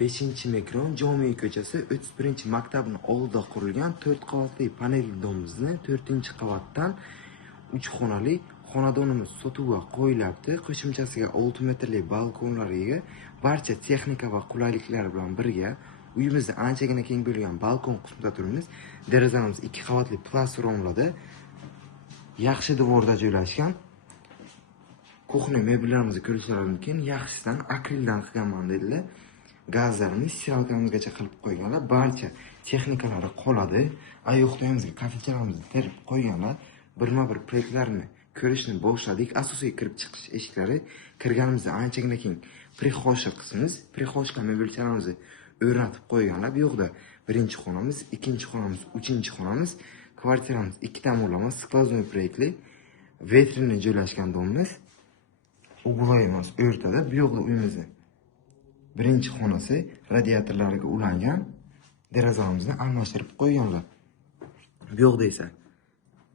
5-mikron Jomiy ko'chasi 31-maktabning oldida qurilgan 4 qavatli panelli domimizni 4-qavatdan 3 xonali xonadonimiz sotuvga qo'yiladi. Qo'shimchasiga 6 metrli balkonlariga barcha texnika va qulayliklar bilan birga uyimizda anchagina keng bo'lgan balkon qismida turibmiz. Derazamiz 2 qavatli plastik romlarda yaxshi devorda joylashgan. Kuxna mebellarimizni ko'rishlaringiz mumkin. Yaxshidan akrildan qilganman dedilar. Gazlarimiz siralkamizgacha qilib qo'yganlar. Barcha texnikalari qoladi. Ayoqdayimizga kafelchalarimizni terib qo'yganlar. Birma-bir proyektlarni ko'rishni boshladik. Asosiy kirib chiqish eshiklari kirganimizda anchagina keng prixoshka qismimiz. Prixoshka mebelchalarimizni o'rnatib qo'yganlar. Bu yoqda birinchi xonamiz, ikkinchi xonamiz, uchinchi xonamiz. Kvartiramiz 2 tomonlama skvoznoy proyektli vetrina joylashgan domimiz. Ugloyimiz o'rtada. Bu yoqda uyimizni birinchi xonasi radiatorlariga ulangan. Derazamizni almashtirib qo'yganlar. Bu yoqda esa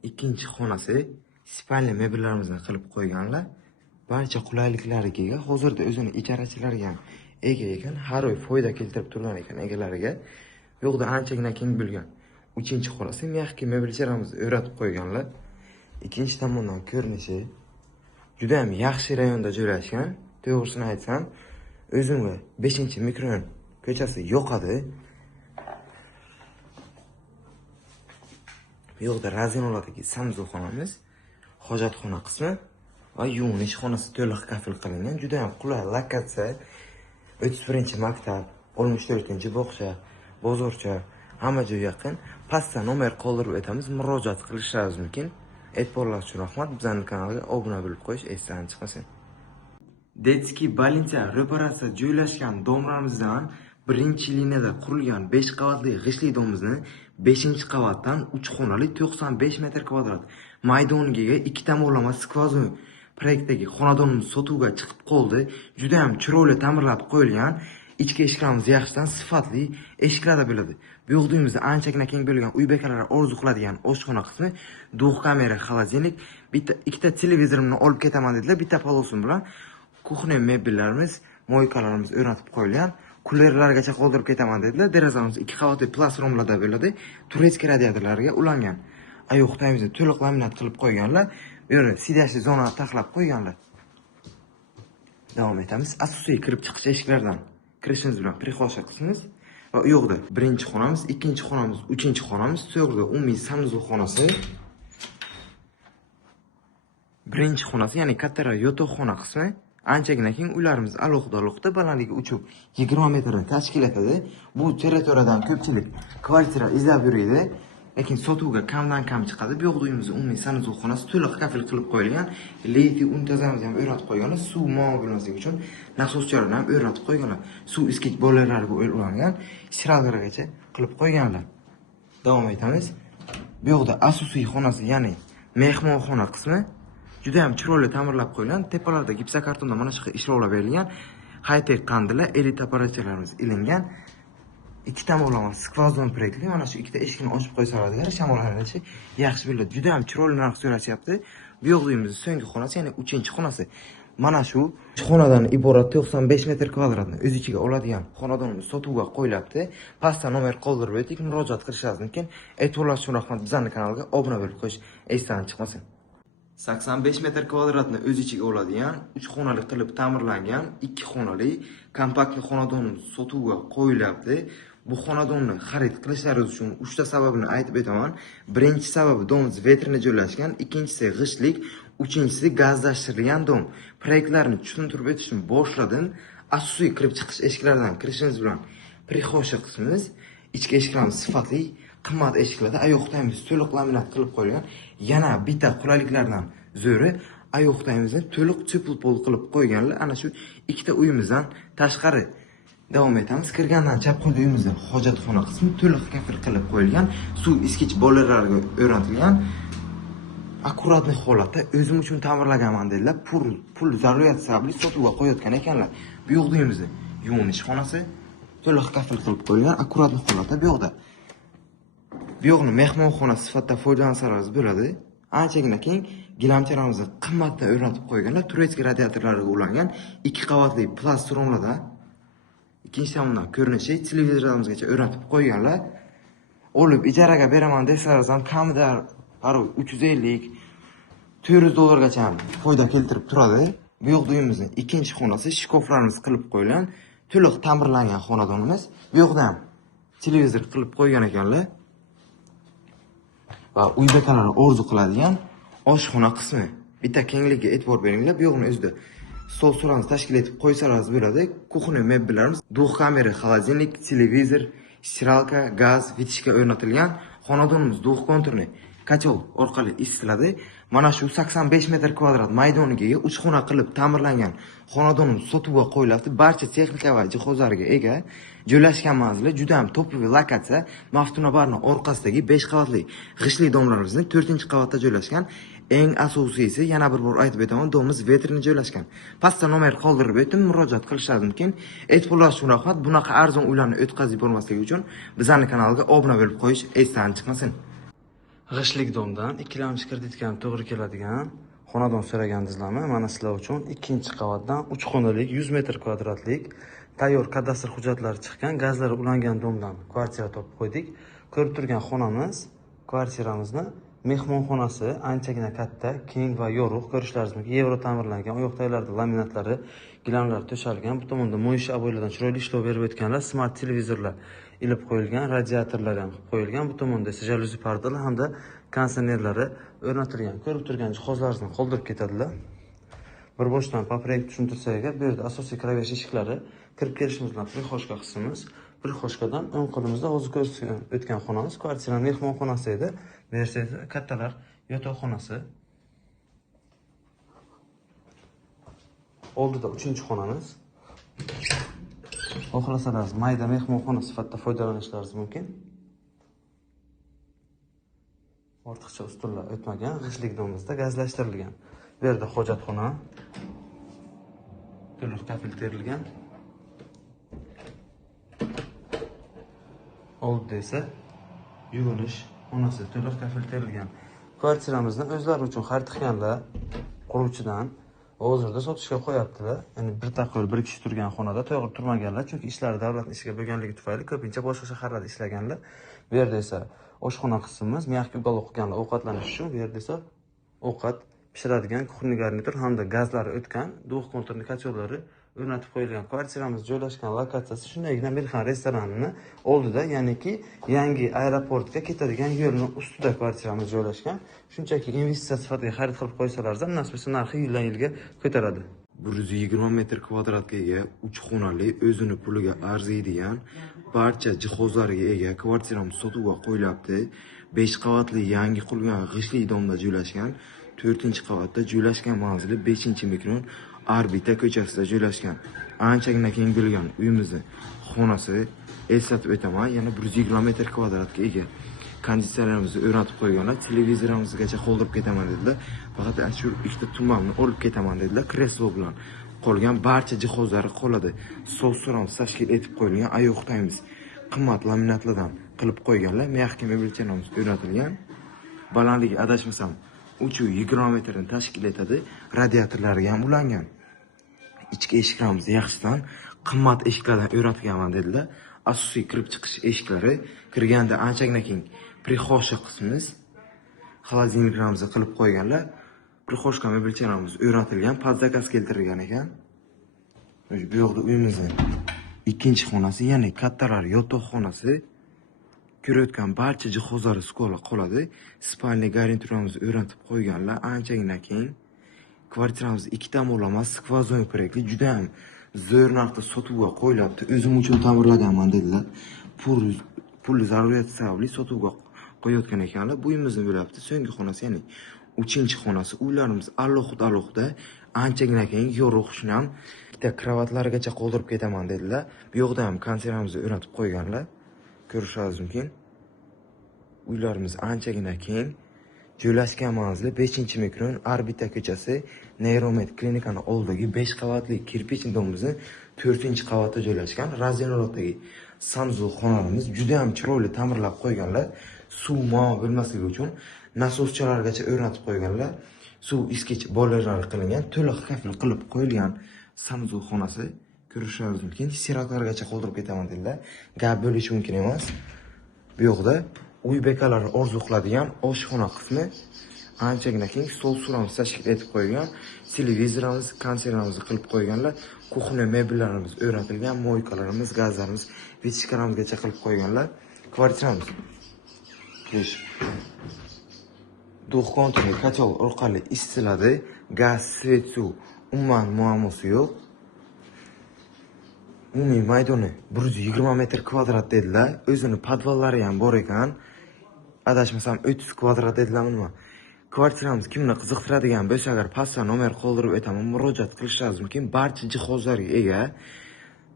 ikkinchi xonasi spalni mebellarimizni qilib qo'yganlar. Barcha qulayliklariga ega. Hozirda o'zini ijarachilarga ham ega ekan. Har oy foyda keltirib turgan ekan egalariga. Bu yoqda anchagina keng bo'lgan 3-xonasi mягкий mebelchalarimizni o'rnatib qo'yganlar. Ikkinchi tomondan ko'rinishi juda ham yaxshi rayonda joylashgan. To'g'risini aytsam, o'zimga 5-mikron ko'chasi yoqadi. Bu yoqda razinoladagi samzoxonamiz, hojatxona qismi va yuvinish xonasi to'liq kafil qilingan. Juda ham qulay lokatsiya. 31-maktab, 64-bog'cha, bozorcha, hamma joy yaqin. Pastda nomer qoldirib o'tamiz, murojaat qilishingiz mumkin. E'tiborlar uchun rahmat. Bizning kanalga obuna bo'lib qo'yish esdan chiqmasin. Detskiy больница reparatsiya joylashgan domlarimizdan birinchi liniyada qurilgan 5 qavatli g'ishtli domimizni 5-qavatdan 3 xonali 95 metr kvadrat maydoniga 2 tomonlama skvoznoy proyektdagi xonadonimiz sotuvga chiqib qoldi. Juda ham chiroyli ta'mirlatib qo'yilgan. Ichki eshiklarimiz yaxshidan sifatli eshiklarda bo'ladi. Bu yoqda uyimizda anchagina keng bo'lgan uy bekalari orzu qiladigan oshxona qismi, duh kamera, xolodilnik, ikkita televizorimni olib ketaman dedilar, bitta polosim bilan. Kuxna mebellarimiz, moykalarimiz o'rnatib qo'yilgan. Kullerlargacha qoldirib ketaman dedilar. Derazamiz 2 qavatli plastik romlarda bo'ladi. Turetskiy radiatorlarga ulangan. Ayoqdayimizni to'liq laminat qilib qo'yganlar. Bu yerda sidashli zona taxlab qo'yganlar. Davom etamiz. Asosiy kirib chiqish eshiklardan kirishimiz bilan prixoshka qismimiz va u yoqda birinchi xonamiz, ikkinchi xonamiz, uchinchi xonamiz, to'g'rida umumiy sanuzul xonasi. Birinchi xonasi, ya'ni kattaroq yotoqxona qismi. Anchagina keng uylarimiz alohida balandligi uchib 20 metrni tashkil etadi. Bu territoriyadan ko'pchilik kvartira izlab yuradi, lekin sotuvga kamdan kam chiqadi. Bu yoqda uyimiz umumiy sanuzul xonasi to'liq kafil qilib qo'yilgan. Leyti untazamni ham o'rnatib qo'yganlar. Suv muammo bo'lmasligi uchun nasoschalarni ham o'rnatib qo'yganlar. Suv iskich boylarlariga ulangan, shiralgargacha qilib qo'yganlar. Davom etamiz. Bu yoqda asosiy xonasi, ya'ni mehmonxona qismi juda ham chiroyli ta'mirlab qo'yilgan. Tepalarda gipsokartonda mana shu ishlovlar berilgan. High-tech qandilar, elit apparatchalarimiz ilingan. 2 tomonlama skvoznoy proyektli. Mana shu ikkita eshikni ochib qo'ysalar, shamol haydashi yaxshi bo'ladi. Juda ham chiroyli narx so'rashyapti. Bu yoqda uyimizning so'nggi xonasi, ya'ni 3-xonasi. Mana shu xonadan iborat 95 metr kvadratni o'z ichiga oladigan xonadonimiz sotuvga qo'yiladi. Pastda nomer qoldirib o'tdik, murojaat qilishingiz mumkin. E'tiborlar uchun rahmat. Bizning kanalga obuna bo'lib qo'yish esdan chiqmasin. 85 metr kvadratni o'z ichiga oladigan 3 xonali qilib ta'mirlangan 2 xonali kompaktli xonadonimiz sotuvga qo'yiladi. Bu xonadonni xarid qilishlaringiz uchun 3 ta sababni aytib o'taman. Birinchi sababi domimiz vetrina joylashgan, ikkinchisi g'ishtlik, uchinchisi gazlashtirilgan dom. Proyektlarni tushuntirib o'tishni boshladim. Asosiy kirib chiqish eshiklaridan kirishimiz bilan prixoshka qismimiz, ichki eshiklarimiz sifatli, qimmat eshiklarda ayoqdayimiz to'liq laminat qilib qo'yilgan. Yana bitta qulayliklardan zo'ri ayoqdayimizni to'liq chepul qilib qo'yganlar. Ana shu ikkita uyimizdan tashqari. Davom etamiz. Kirgandan chap qo'lda uyimizda hojatxona qismi to'liq kafil qilib qo'yilgan. Suv iskich boylarlariga o'rnatilgan. Akkuratli holatda o'zim uchun ta'mirlaganman dedilar. Pul zaruriyati sababli sotuvga qo'yayotgan ekanlar. Bu yoqda uyimizda yuvinish xonasi to'liq kafil qilib qo'yilgan, akkuratli holatda. Bu yoqda mehmonxona sifatida foydalansangiz bo'ladi. Anchagina keng gilamchalarimizni qimmatdan o'rnatib qo'yganlar. Turetskiy radiatorlariga ulangan 2 qavatli plastik romlarda ikkinchi tomondan ko'rinishi televizorimizgacha o'rnatib qo'yganlar. Olib ijaraga beraman desangiz ham kamida 350 400 dollargacha foyda keltirib turadi. Bu yoqda uyimizning ikkinchi xonasi, shkoflarimiz qilib qo'yilgan, to'liq ta'mirlangan xonadonimiz. Bu yoqda ham televizor qilib qo'ygan ekanlar. Va uy bekalari orzu qiladigan oshxona qismi. Bitta kengligiga e'tibor beringlar. Bu yoqning o'zida stol-stullarni tashkil etib qo'ysalar bo'ladi. Kuxna mebellarimiz, duh kamera, xolodilnik, televizor, stiralka, gaz, vitishga o'rnatilgan. Xonadonimiz duh konturni kachol orqali isitiladi. Mana shu 85 metr kvadrat maydoniga 3 xona qilib ta'mirlangan xonadonimiz sotuvga qo'yiladi. Barcha texnika va jihozlarga ega. Joylashgan manzili juda ham topoviy lokatsiya. Maftunabarning orqasidagi 5 qavatli g'ishli domlarimizning 4-qavatda joylashgan. Eng asosiysi, yana bir bor aytib o'taman, domimiz vetrini joylashgan. Pastda nomer qoldirib o'tdim, murojaat qilishingiz mumkin. E'tiborlaringiz uchun rahmat. Bunaqa arzon uylarni o'tkazib bo'lmasligi uchun bizning kanalga obuna bo'lib qo'yish esdan chiqmasin. G'ishlik domdan ikkilamchi kreditga to'g'ri keladigan xonadon so'ragandingizlarmi? Mana sizlar uchun ikkinchi qavatdan 3 xonalik 100 metr kvadratlik tayyor kadastr hujjatlari chiqqan, gazlari ulangan domdan kvartira topib qo'ydik. Ko'rib turgan xonamiz, kvartiramizni mehmonxonasi anchagina katta, keng va yorug'. Ko'rishlaringiz mumkin. Yevro ta'mirlangan, oyoq taglarida laminatlari, gilamlar to'shalgan. Bu tomonda mo'yish aboylardan chiroyli ishlov berib o'tganlar, smart televizorlar ilib qo'yilgan, radiatorlar ham qo'yilgan. Bu tomonda esa jaluzi pardalar hamda konditsionerlari o'rnatilgan. Ko'rib turgan jihozlaringizni qoldirib ketadilar. Bir boshdan paprek tushuntirsak ekan, bu yerda asosiy kiravesh eshiklari, kirib kelishimiz bilan prixoshka qismimiz. Prixoshkadan o'ng qo'limizda hozir ko'rsatgan o'tgan xonamiz kvartira mehmonxonasi edi. Bu yerda kattalar yotoqxonasi. Oldida 3-xonamiz. Xohlasangiz mayda mehmonxona sifatida foydalanishlaringiz mumkin. Ortiqcha ustunlar o'tmagan, g'ishlik domimizda gazlashtirilgan. Bu yerda hojatxona, to'liq kafil terilgan. Oldida esa yuvinish xonasi to'liq kafil terilgan. Kvartiramizni o'zlari uchun xarid quruvchidan hozirda sotishga qo'yaptilar. Ya'ni bir taqir bir kishi turgan xonada to'g'ri turmaganlar, chunki ishlari davlat ishiga bo'lganligi tufayli ko'pincha boshqa shaharlarda ishlaganlar. Bu yerda esa oshxona qismimiz, miyaqi ugalov qilganlar ovqatlanish uchun. Bu yerda esa ovqat pishiradigan kuxni garnitur hamda gazlari o'tgan, duh konturni kachollari o'rnatib qo'yilgan. Kvartiramiz joylashgan lokatsiyasi shundagina Mirxan restoranini oldida, ya'niki yangi aeroportga ketadigan yo'lning ustida kvartiramiz joylashgan. Shunchaki investitsiya sifatida xarid qilib qo'ysalar ham nasibasi narxi yildan-yilga ko'taradi. 120 metr kvadratga ega, 3 xonali, o'zini puliga arziydigan, barcha jihozlariga ega kvartiramiz sotuvga qo'yilyapti. 5 qavatli yangi qurilgan g'ishli domda joylashgan, 4-qavatda joylashgan manzili 5-mikron Arbita ko'chasida joylashgan. Anchagina keng bo'lgan uyimizni xonasi, eslatib o'taman, yana 120 metr kvadratga ega. Konditsionerimizni o'rnatib qo'yganlar, televizorimizgacha qoldirib ketaman dedilar. Faqat shu ikkita tumanni olib ketaman dedilar. Kreslo bilan qolgan barcha jihozlari qoladi. Stol-stullarimiz tashkil etib qo'yilgan, oyoq tagimiz qimmat laminatlardan qilib qo'yganlar. Miyaqi mebelchalarimiz o'rnatilgan. Balandligi adashmasam 320 metrni tashkil etadi. Radiatorlari ham ulangan. Ichki eshiklarimiz yaxshidan qimmat eshiklardan o'rnatilgan dedilar. Asosiy kirib chiqish eshiklari, kirganda anchagina keng prixoshka qismimiz, xolodilniklarimizni qilib qo'yganlar. Prixoshka mebelchalarimiz o'rnatilgan, podzakas keltirilgan ekan. Bu yoqda uyimizning ikkinchi xonasi, ya'ni kattalar yotoqxonasi. Ko'rayotgan barcha jihozlari skola qoladi. Spalniy garniturimizni o'rnatib qo'yganlar, anchagina keng. Kvartiramiz 2 tomonlama skvozon kerakli, juda ham zo'r narxda sotuvga qo'yilyapti. O'zim uchun ta'mirlaganman dedilar. Pul zaruriyati sababli sotuvga qo'yayotgan ekanlar. Bu uyimizni bo'lyapti. So'nggi xonasi, ya'ni 3-xonasi. Uylarimiz alohida, anchagina keng, yorug', shuni ham bitta kravatlargacha qoldirib ketaman dedilar. Bu yoqda ham konsertimizni o'rnatib qo'yganlar. Ko'rishingiz mumkin. Uylarimiz anchagina keng. Joylashgan manzili 5-mikron Arbita ko'chasi, Neyromed klinikani oldidagi 5 qavatli kirpich domimizni 4-qavatda joylashgan. Razinorodagi sanuzol xonamiz juda ham chiroyli ta'mirlab qo'yganlar. Suv muammo bo'lmasligi uchun nasoschalargacha o'rnatib qo'yganlar. Suv iskich boylerlari qilingan, to'liq kafil qilib qo'yilgan sanuzol xonasi. ko'rishlaringiz mumkin. Siratlargacha qoldirib ketaman dedilar. Gap bo'lishi mumkin emas. Bu yoqda uy bekalari orzu qiladigan oshxona qismi anchagina keng stol suramiz tashkil etib qo'ygan. Televizorimiz, konsertlarimizni qilib qo'yganlar. Kuxna mebellarimiz o'rnatilgan, moykalarimiz, gazlarimiz, vichkaramizgacha qilib qo'yganlar. Kvartiramiz. Kesh. Duxkonli kotel orqali isitiladi. Gaz, svet, suv umuman muammosi yo'q. Umumiy maydoni 120 metr kvadrat dedilar. O'zini podvallari ham bor ekan. Adashmasam 30 kvadrat dedilarmi nima? Kvartiramiz kimni qiziqtiradigan bo'lsa, agar pastda nomer qoldirib o'taman, murojaat qilishlaringiz mumkin. Barcha jihozlarga ega.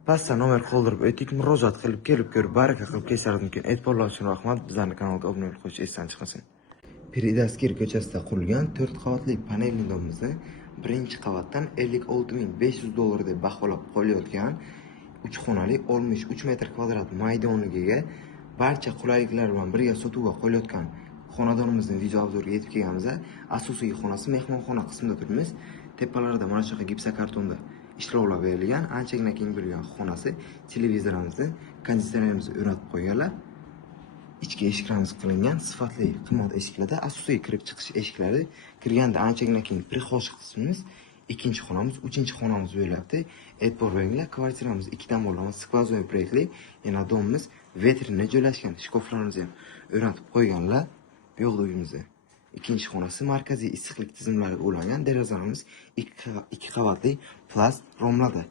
Pastda nomer qoldirib o'tdik, murojaat qilib, kelib ko'rib, baraka qilib ketishlaringiz mumkin. E'tiborlaringiz uchun rahmat. Bizlarning kanalga obuna bo'lib qo'yish esdan chiqmasin. Peridaskir ko'chasida qurilgan 4 qavatli panelli domimizni birinchi qavatdan $56,500 deb baholab qo'yayotgan 3 xonali 63 metr kvadrat maydoniga ega barcha qulayliklar bilan birga sotuvga qo'yilayotgan xonadonimizni video obzoriga yetib kelganmiz. Asosiy xonasi mehmonxona qismida turibmiz. Tepalarida mana shunaqa gipsakartonda ishlovlar berilgan, anchagina keng bo'lgan xonasi. Televizorimizni, konditsionerimizni o'rnatib qo'yganlar. Ichki eshiklarimiz qilingan, sifatli qimmat eshiklarda asosiy kirib chiqish eshiklari kirganda anchagina keng prixosh qismimiz. Ikkinchi xonamiz, uchinchi xonamiz bo'lyapti. E'tibor beringlar, kvartiramiz ikki tomonlama skvoznoy proyektli, yana domimiz vetrinda joylashgan, shkoflarimizni ham o'rnatib qo'yganlar. Bu yoqda uyimizda ikkinchi xonasi markaziy issiqlik tizimlariga ulangan, derazalarimiz ikki qavatli plast romlarda.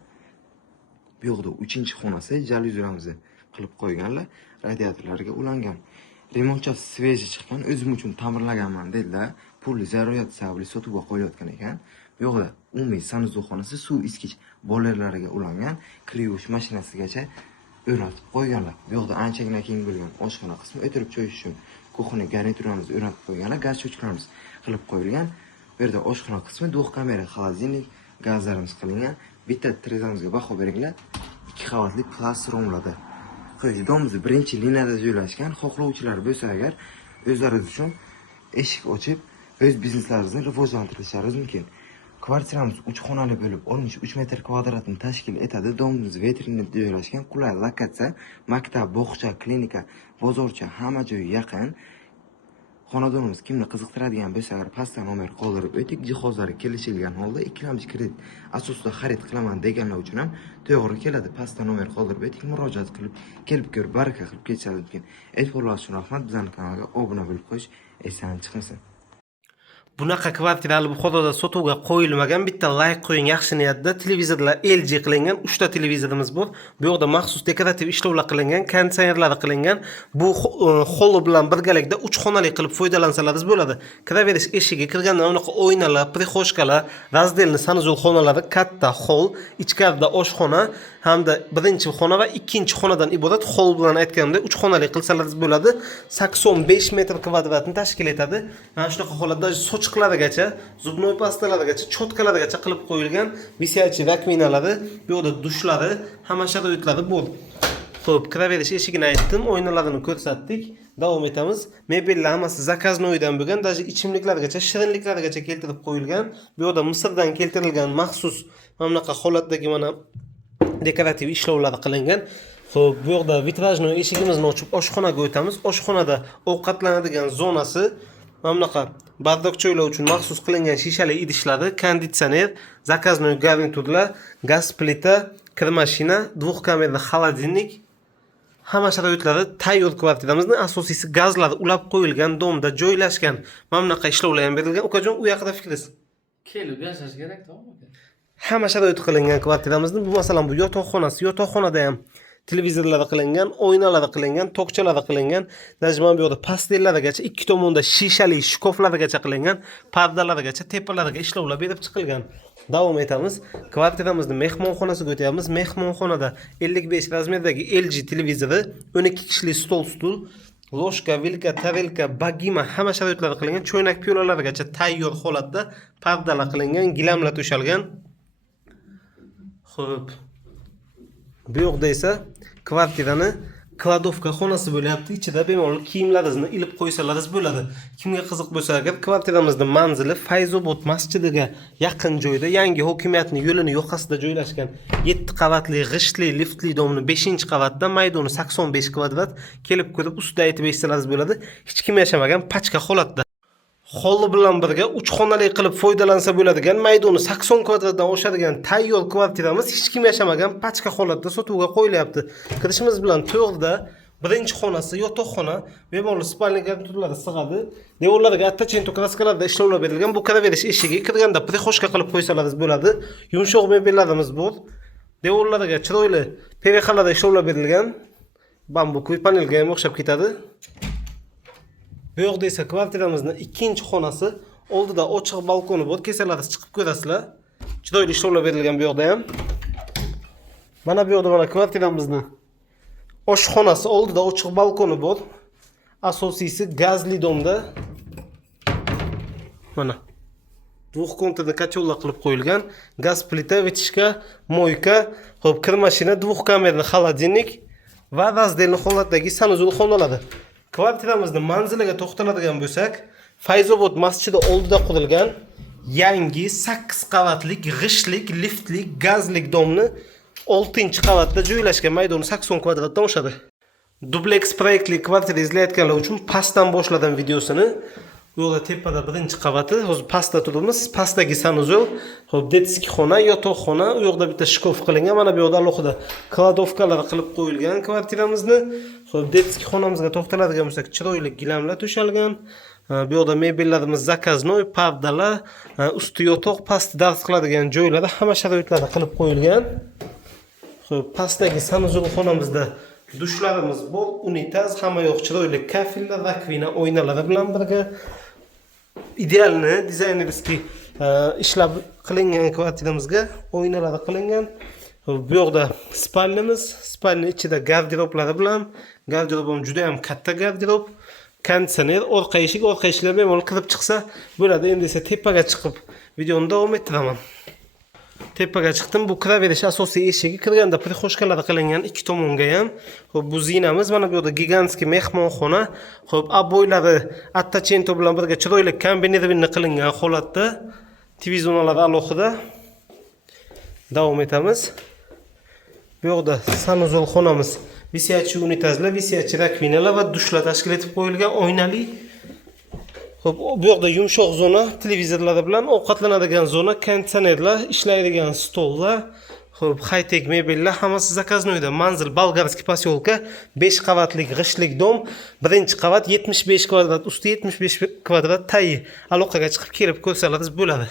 Bu yoqda uchinchi xonasi, jalyuzilarimizni qilib qo'yganlar, radiatorlarga ulangan. Remontchasi sveji chiqqan, o'zim uchun ta'mirlaganman dedilar. Pulli zarurat sababli sotuvga qo'yilayotgan ekan. Bu yoqda umumiy sanuzuv xonasi, suv iskich boylerlariga ulangan, kir yuvish mashinasigacha o'rnatib qo'yganlar. Bu yoqda anchagina keng bo'lgan oshxona qismi, o'tirib choy ichish uchun kuxna garniturlarimizni o'rnatib qo'yganlar, gaz cho'chkalarimiz qilib qo'yilgan. Bu yerda oshxona qismi, duh kamera, xolodilnik, gazlarimiz qilingan. Bitta trezamizga baho beringlar. 2 qavatli plast romlarda. Domimiz birinchi liniyada joylashgan. Xohlovchilar bo'lsa agar o'zlaringiz uchun eshik ochib, o'z bizneslaringizni rivojlantirishlaringiz mumkin. Kvartiramiz 3 xonali bo'lib, 63 metr kvadratni tashkil etadi. Domimiz vetrinda joylashgan, qulay lokatsiya, maktab, bog'cha, klinika, bozorcha hamma joy yaqin. Xonadonimiz kimni qiziqtiradigan bo'lsa, agar pastda nomer qoldirib o'tdik, jihozlari kelishilgan holda ikkilamchi kredit asosida xarid qilaman deganlar uchun ham to'g'ri keladi. Pastda nomer qoldirib o'tdik, murojaat qilib, kelib ko'rib, baraka qilib ketishingiz mumkin. E'tiborlaringiz uchun rahmat. Bizning kanalga obuna bo'lib qo'yish esdan chiqmasin. Bunaqa kvartirali bu hozirda sotuvga qo'yilmagan, bitta like qo'ying yaxshi niyatda. Televizorlar LG qilingan, 3 ta televizorimiz bor. Bu yerda maxsus dekorativ ishlovlar qilingan, konditsionerlar qilingan. Bu holi bilan birgalikda 3 xonali qilib foydalansangiz bo'ladi. Kiraverish eshigi kirganda unaqa o'ynalar, prixoshkalar, razdelni sanuzuv xonalari, katta hol, ichkarida oshxona hamda birinchi xona va ikkinchi xonadan iborat hol bilan aytganimdek 3 xonali qilsangiz bo'ladi. 85 metr kvadratni tashkil etadi. Mana shunaqa holatda sochiqlarigacha, zubnoy pastalarigacha, cho'tkalarigacha qilib qo'yilgan visyachi rakminalari, bu yerda dushlari, hamma sharoitlari bor. Xo'p, kiraverish eshigini aytdim, oynalarini ko'rsatdik. Davom etamiz. Mebellar hammasi zakaznoydan bo'lgan, даже ichimliklargacha, shirinliklargacha keltirib qo'yilgan. Bu yerda Misrdan keltirilgan maxsus mana bunaqa holatdagi mana dekorativ ishlovlar qilingan. Xo'p, bu yerda vitrajnoy eshigimizni ochib oshxonaga o'tamiz. Oshxonada ovqatlanadigan zonasi, mana bunaqa bardoq cho'ylar uchun maxsus qilingan shishali idishlari, konditsioner, zakaznoy garniturlar, gaz plita, kir mashina, dvухкамерный xolodilnik, hamma sharoitlari tayyor kvartiramizning asosiysi gazlar ulab qo'yilgan domda joylashgan. Mana bunaqa ishlovlar ham berilgan. Ukajon, u haqida fikringiz? Kelib yashash kerak, to'g'rimi? Hamma sharoit qilingan kvartiramizning, bu masalan bu yotoqxonasi, yotoqxonada ham televizorlari qilingan, oynalari qilingan, tokchalari qilingan, najman bu yerda pastellarigacha, ikki tomonda shishali shkoflarigacha qilingan, pardalarigacha, tepalariga ishlovlar berib chiqilgan. Davom etamiz. Kvartiramizning mehmonxonasiga o'tyapmiz. Mehmonxonada 55 razmerdagi LG televizori, 12 kishilik stol-stul, loshka, vilka, tarelka, bagima hamma sharoitlari qilingan, choynak piyolalarigacha tayyor holatda pardalar qilingan, gilamlar to'shalgan. Xo'p. Bu yoqda esa kvartirani kladovka xonasi bo'lyapti. Ichida bemalol kiyimlaringizni ilib qo'ysalaringiz bo'ladi. Kimga qiziq bo'lsa agar, kvartiramizning manzili Fayzobod masjidiga yaqin joyda, yangi hokimiyatning yo'lini yoqasida joylashgan 7 qavatli g'ishtli liftli domni 5-qavatda, maydoni 85 kvadrat. Kelib ko'rib ustida aytib eshitsalaringiz bo'ladi. Hech kim yashamagan pachka holatda. Holli bilan birga 3 xonali qilib foydalansa bo'ladigan, maydoni 80 kvadratdan oshadigan tayyor kvartiramiz hech kim yashamagan pachka holatda sotuvga qo'yilyapti. Kirishimiz bilan to'g'rida birinchi xonasi yotoqxona, bemalol spalniy garniturlari sig'adi. Devorlariga attachento kraskalarda ishlovlar berilgan. Bu kiraverish eshigi, kirganda prixoshka qilib qo'ysalaringiz bo'ladi. Yumshoq mebellarimiz bor. Devorlariga chiroyli perexalarda ishlovlar berilgan. Bambukoy panelga ham o'xshab ketadi. Bu yoqda esa kvartiramizning ikkinchi xonasi, oldida ochiq balkoni bor. Kesalaringiz chiqib ko'rasizlar. Chiroyli ishlovlar berilgan bu yoqda ham. Mana bu yoqda mana kvartiramizning oshxonasi, oldida ochiq balkoni bor. Asosiysi gazli domda. Mana двухкомнатный котелlar qilib qo'yilgan. Gaz plita, vitishka, moyka, xo'p, kir mashina, двухкамерный холодильник va razdelni holatdagi sanuzul xonalari. Kvartiramizning manziliga to'xtaladigan bo'lsak, Fayzobod masjidi oldida qurilgan yangi 8 qavatlik g'ishtlik liftli gazlik domni 6-qavatda joylashgan, maydoni 80 kvadratdan oshadi. Duplex proyektli kvartira izlayotganlar uchun pastdan boshladim videosini. Bu yerda tepada 1-qavati, hozir pastda turibmiz. Pastdagi sanuzul, xo'p, detskiy xona, yotoqxona, u yoqda bitta shkof qilingan. Mana bu yoqda alohida kladovkalar qilib qo'yilgan kvartiramizni. Xo'p, detskiy xonamizga to'xtaladigan bo'lsak, chiroyli gilamlar to'shalgan. Bu yoqda mebellarimiz zakaznoy, pardalar, usti yotoq, pasti dars qiladigan joylari hamma sharoitlarda qilib qo'yilgan. Xo'p, pastdagi sanuzul xonamizda dushlarimiz bor, unitaz, hamma yoq chiroyli kafillar, rakvina oynalari bilan birga idealni dizaynerskiy ishlab qilingan kvartiramizga oynalari qilingan. Bu yoqda spalnimiz, spalni ichida garderoblari bilan, garderob ham juda ham katta garderob, konditsioner, orqa eshiklar bemalol kirib chiqsa bo'ladi. Endi esa tepaga chiqib videoni davom ettiraman. Tepaga chiqdim. Bu kiraverish asosiy eshigi, kirganda prixoshkalar qilingan ikki tomonga ham. Xo'p, bu zinamiz. Mana bu yerda gigantskiy mehmonxona. Xo'p, aboylari attachento bilan birga chiroyli kombinirованный qilingan holatda. Televizonalar alohida. Davom etamiz. Bu yoqda sanuzul xonamiz, visiyachi unitazlar, visiyachi rakvinalar va dushlar tashkil etib qo'yilgan oynali. Xo'p, bu yoqda yumshoq zona, televizorlari bilan ovqatlanadigan zona, konditsionerlar, ishlaydigan stollar, xo'p, high-tech mebellar, hammasi zakaznoyda. Manzil Bolgarskiy posyolka, 5 qavatlik g'ishtlik dom, 1-qavat, 75 kvadrat, usti 75 kvadrat tayi. Aloqaga chiqib kelib ko'rsalaringiz bo'ladi.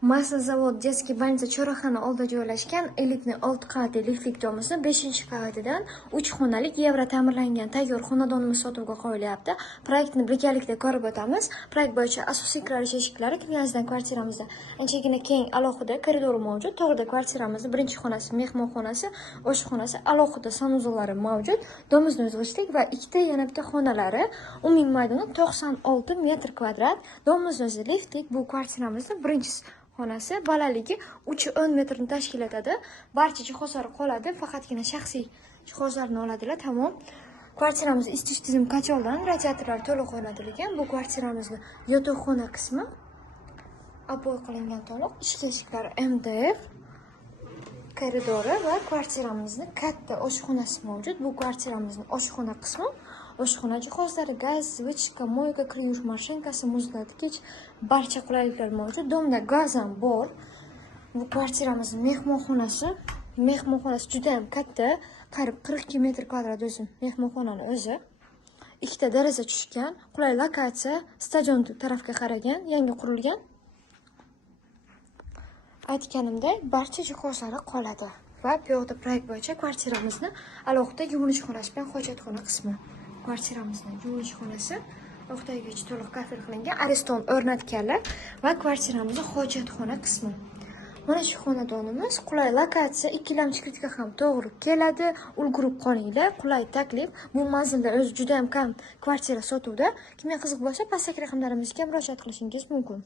Maslzavod детский больница chorrahani oldida joylashgan elitni 6 qavatli liftlik domisi 5-qavatidan 3 xonalik yevro ta'mirlangan tayyor xonadonimiz sotuvga qo'yilyapti. Proyektni birgalikda ko'rib o'tamiz. Proyekt bo'yicha asosiy kiralish eshiklari kirganingizdan kvartiramizda anchagina keng alohida koridor mavjud. To'g'rida kvartiramizning 1-xonasi, mehmonxonasi, oshxonasi, alohida sanuzullari mavjud. Domimizni o'zg'ishlik va ikkita yana bitta xonalari. Umumiy maydoni 96 metr kvadrat. Domimizni o'zi liftlik. Bu kvartiramizning birinchisi xonasi, balandligi 310 metrni tashkil etadi. Barcha jihozlari qoladi, faqatgina shaxsiy jihozlarni oladilar, tamom. Kvartiramiz isitish tizimi kacholdan, radiatorlar to'liq qo'yiladigan. Bu kvartiramizning yotoqxona qismi. Aboy qilingan to'liq, ishki eshiklari MDF, koridori va kvartiramizning katta oshxonasi mavjud. Bu kvartiramizning oshxona qismi. Oshxona jihozlari, gaz, vitishka, moyka, kir yuvish mashinkasi, muzlatkich, barcha qulayliklar mavjud. Domda gaz ham bor. Bu kvartiramizning mehmonxonasi. Mehmonxonasi juda ham katta, qariyb 42 metr kvadrat o'zi mehmonxonani o'zi. Ikkita deraza tushgan, qulay lokatsiya, stadion tarafga qaragan, yangi qurilgan. Aytganimdek, barcha jihozlari qoladi. Va bu yoqda proyekt bo'yicha kvartiramizni alohida yuvinish xonasi bilan hojatxona qismi. Kvartiramizning yuvinish xonasi o'qtagicha to'liq kafil qilingan, ariston o'rnatganlar va kvartiramizning hojatxona qismi. Mana shu xonadonimiz qulay lokatsiya, ikkilamchi klitka ham to'g'ri keladi. Ulgurib qolinglar, qulay taklif. Bu manzilda o'zi juda ham kam kvartira sotuvda. Kimga qiziq bo'lsa, pastdagi raqamlarimizga murojaat qilishingiz mumkin.